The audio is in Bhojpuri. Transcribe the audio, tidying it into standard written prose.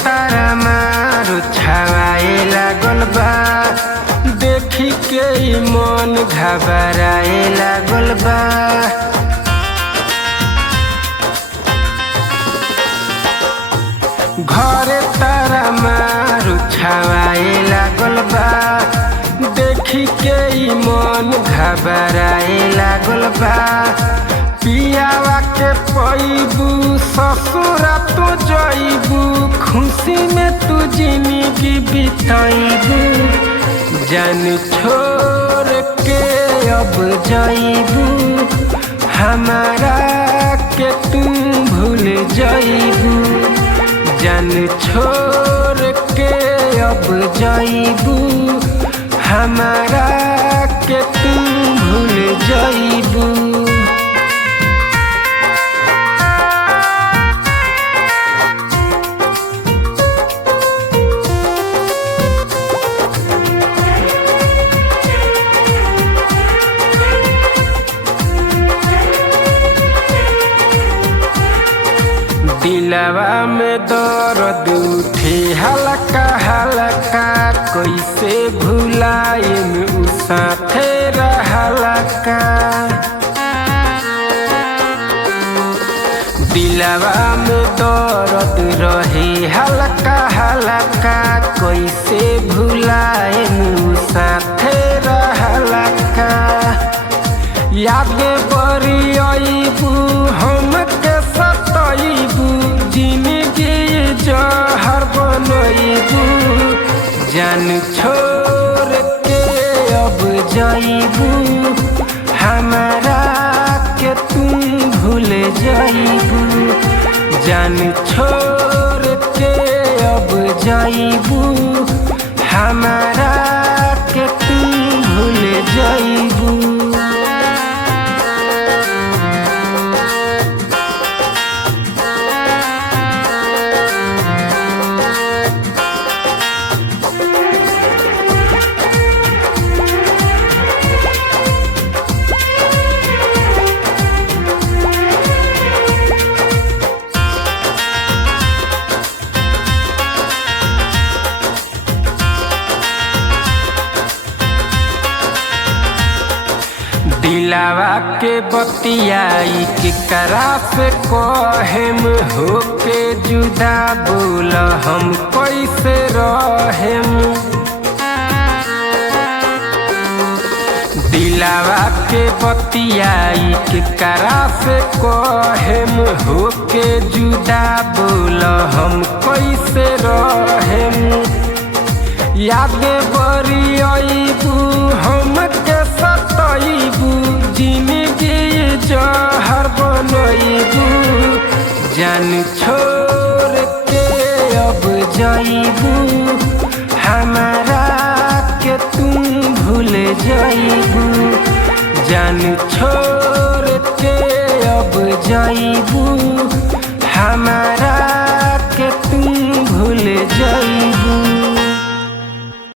तारा मारू छावाए लागल बा। देखी के ई मन घबराए लागल बा। घरे तारा मारू छावाए लागल बा। देखी के ई मन घबराए लागल बा। पियावा के पैबू ससुरा तू जइबू, खुशी में तू जिंदगी बिताइबू। जान छोड़ के अब जइबू, हमारा के तू भूल जइबू। जान छोड़ के अब जइबू, हमारा के तू भूल जइबू। दिलवा में दर्द उठे हल्का हल्का, कैसे भुलाए उ साथे रहला का। दिलवा में दर्द रहे हल्का हल्का, कैसे भुलाए उ साथे रहला का। याद बरी आईबू हमके सताईबू, जिंदगी जहर बनईबू। जान छोड़ के अब जाइबू, हमारा के तू भूल जाइबू। जान छोड़ के अब जाइबू, हमारा के तू भूल जाइबू। दिलावा के बतियाई के करा से कहेम, होके जुदा बोल हम कैसे रहेम। दिलावा के बतियाई के करा से कहेम, होके जुदा बोल हम कैसे रहेम। याद बरी आईबू हमके सताईबू, जिंदगी जहर बनईबू। जान छोड़ के अब जाइबू, हमारा के तू भूल जाइबू। जान छोड़ के अब जाइबू, हमारा